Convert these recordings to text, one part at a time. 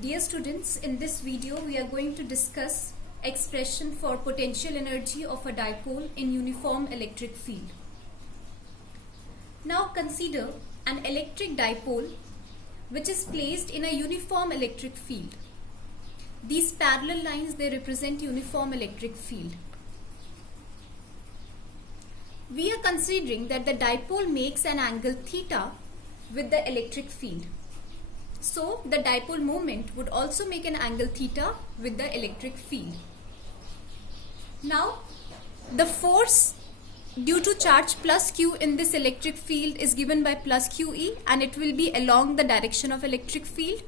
Dear students, in this video we are going to discuss expression for potential energy of a dipole in uniform electric field. Now consider an electric dipole which is placed in a uniform electric field. These parallel lines, they represent uniform electric field. We are considering that the dipole makes an angle theta with the electric field. So the dipole moment would also make an angle theta with the electric field. Now the force due to charge plus q in this electric field is given by plus qe, and it will be along the direction of electric field.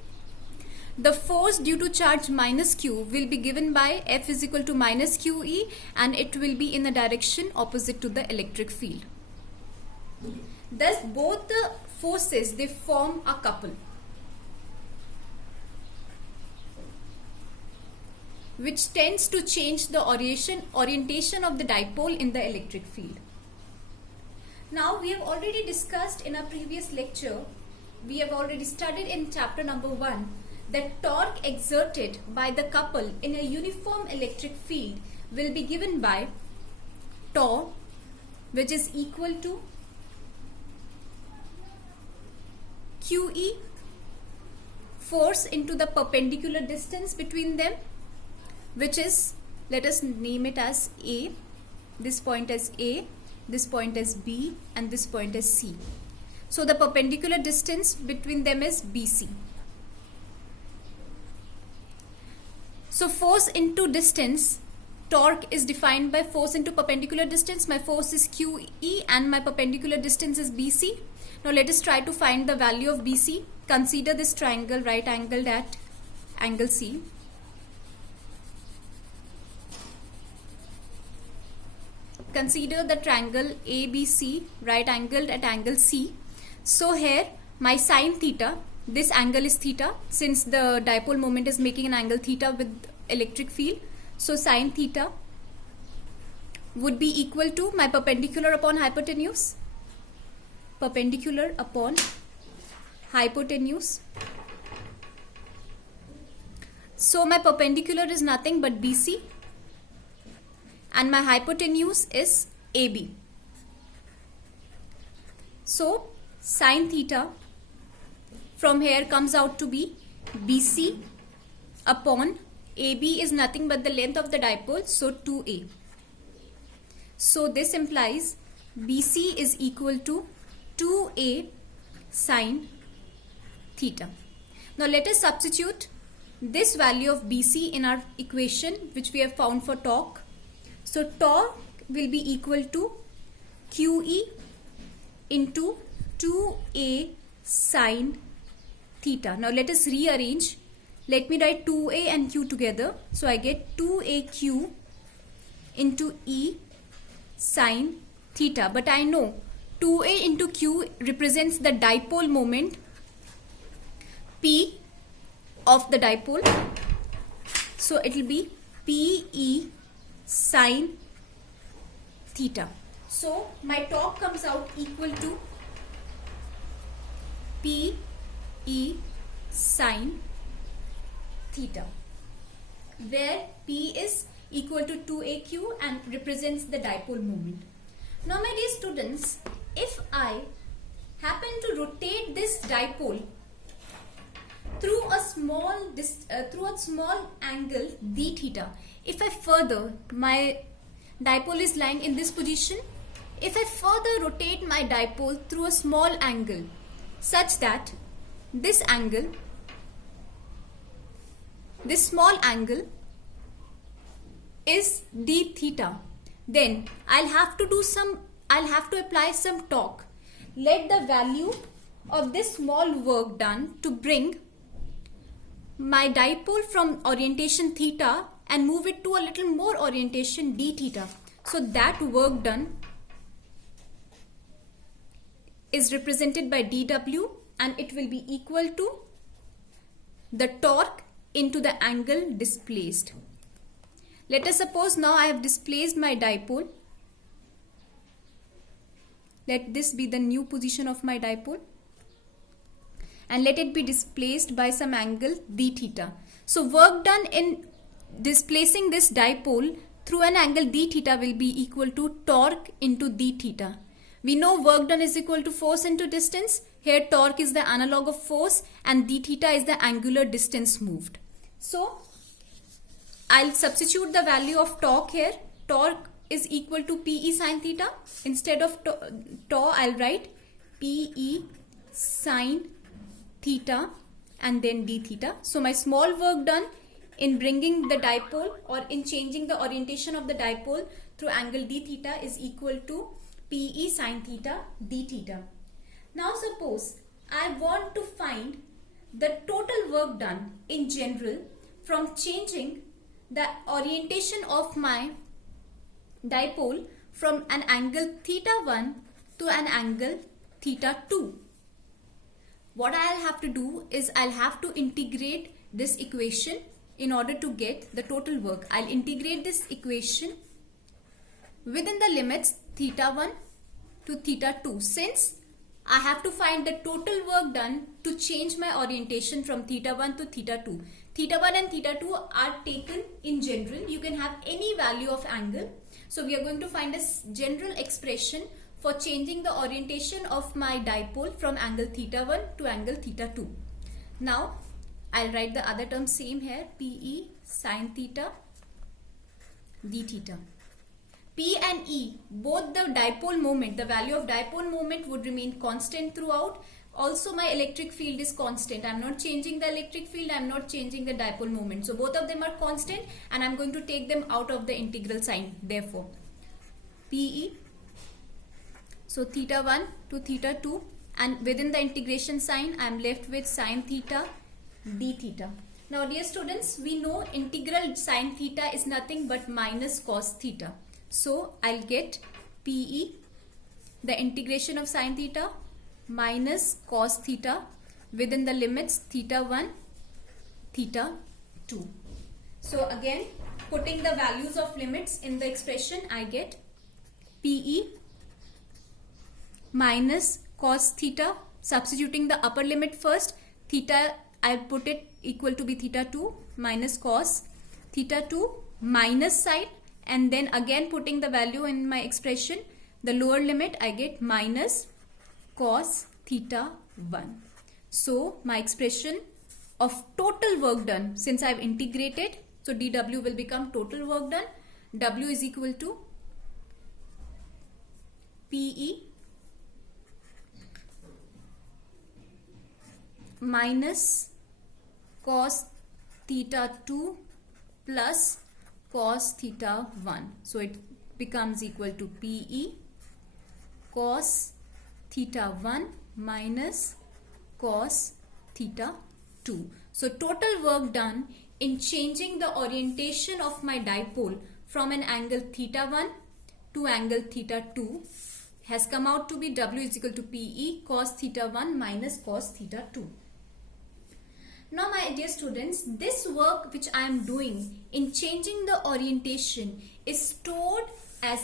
The force due to charge minus q will be given by F is equal to minus qe, and it will be in the direction opposite to the electric field. Thus both the forces, they form a couple which tends to change the orientation of the dipole in the electric field. Now we have already discussed in our previous lecture, we have already studied in chapter number 1 that torque exerted by the couple in a uniform electric field will be given by tau, which is equal to QE, force into the perpendicular distance between them, which is, let us name it as A, this point as A, this point as B, and this point as C. So the perpendicular distance between them is BC. So force into distance, torque is defined by force into perpendicular distance. My force is QE and my perpendicular distance is BC. Now let us try to find the value of BC. Consider this triangle right angled at angle C. Consider the triangle ABC right angled at angle C. So here my sine theta, this angle is theta since the dipole moment is making an angle theta with electric field. So sine theta would be equal to my perpendicular upon hypotenuse. Perpendicular upon hypotenuse. So my perpendicular is nothing but BC, and my hypotenuse is AB. So sine theta from here comes out to be BC upon AB is nothing but the length of the dipole, so 2A. So this implies BC is equal to 2A sine theta. Now let us substitute this value of BC in our equation which we have found for torque. So torque will be equal to QE into 2A sine theta. Now let us rearrange. Let me write 2A and Q together. So I get 2AQ into E sine theta. But I know 2A into Q represents the dipole moment P of the dipole. So it will be PE sine theta. So my torque comes out equal to PE sine theta, where P is equal to 2AQ and represents the dipole moment. Now my dear students, if I happen to rotate this dipole through a small angle d theta, if I further, my dipole is lying in this position, if I further rotate my dipole through a small angle such that this angle, this small angle is d theta, then I'll have to apply some torque. Let the value of this small work done to bring my dipole from orientation theta and move it to a little more orientation d theta. So that work done is represented by dW, and it will be equal to the torque into the angle displaced. Let us suppose now I have displaced my dipole. Let this be the new position of my dipole. and let it be displaced by some angle d theta. So work done in displacing this dipole through an angle d theta will be equal to torque into d theta. We know work done is equal to force into distance. Here torque is the analog of force and d theta is the angular distance moved. So I'll substitute the value of torque here. Torque is equal to Pe sine theta. Instead of tau, I'll write Pe sine theta and then d theta. So my small work done in bringing the dipole or in changing the orientation of the dipole through angle d theta is equal to Pe sine theta d theta. Now suppose I want to find the total work done in general from changing the orientation of my dipole from an angle theta 1 to an angle theta 2. What I'll have to do is I'll have to integrate this equation in order to get the total work. I'll integrate this equation within the limits theta 1 to theta 2, since I have to find the total work done to change my orientation from theta 1 to theta 2. Theta 1 and theta 2 are taken in general. You can have any value of angle. So we are going to find a general expression for changing the orientation of my dipole from angle theta 1 to angle theta 2. Now I'll write the other term same here, Pe sine theta d theta. P and E, both the dipole moment, the value of dipole moment would remain constant throughout. Also my electric field is constant. I'm not changing the electric field, I'm not changing the dipole moment. So both of them are constant and I'm going to take them out of the integral sign. Therefore, Pe, so theta 1 to theta 2, and within the integration sign I'm left with sine theta d theta. Now dear students, we know integral sine theta is nothing but minus cos theta. So I'll get Pe, the integration of sine theta minus cos theta within the limits theta 1, theta 2. So again, putting the values of limits in the expression, I get Pe minus cos theta, substituting the upper limit first, theta I'll put it equal to be theta 2 minus cos theta 2 minus side, and then again putting the value in my expression, the lower limit I get minus cos theta 1. So my expression of total work done, since I've integrated, so dW will become total work done. W is equal to Pe minus cos theta 2 plus cos theta 1. So it becomes equal to Pe cos theta 1 minus cos theta 2. So total work done in changing the orientation of my dipole from an angle theta 1 to angle theta 2 has come out to be W is equal to Pe cos theta 1 minus cos theta 2. Now my dear students, this work which I am doing in changing the orientation is stored as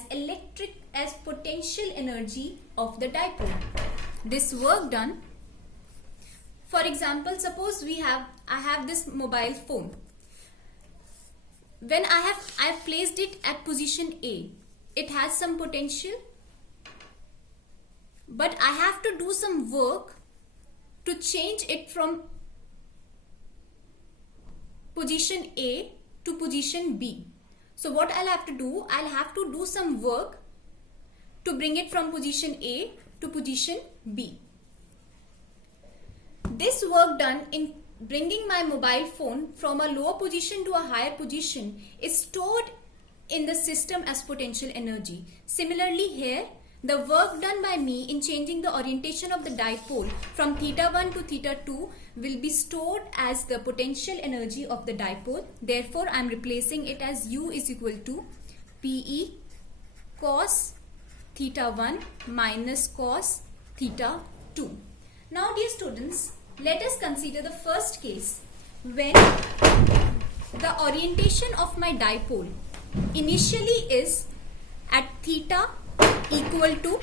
potential energy of the dipole. This work done, for example, suppose I have this mobile phone. When I have placed it at position A, it has some potential, but I have to do some work to change it from position A to position B. So what I'll have to do, I'll have to do some work to bring it from position A to position B. This work done in bringing my mobile phone from a lower position to a higher position is stored in the system as potential energy. Similarly here, the work done by me in changing the orientation of the dipole from theta 1 to theta 2 will be stored as the potential energy of the dipole. Therefore, I am replacing it as U is equal to Pe cos theta 1 minus cos theta 2. Now dear students, let us consider the first case when the orientation of my dipole initially is at theta equal to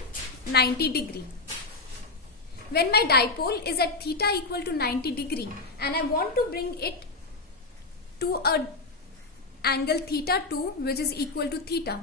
90 degree. When my dipole is at theta equal to 90 degree and I want to bring it to a angle theta 2 which is equal to theta.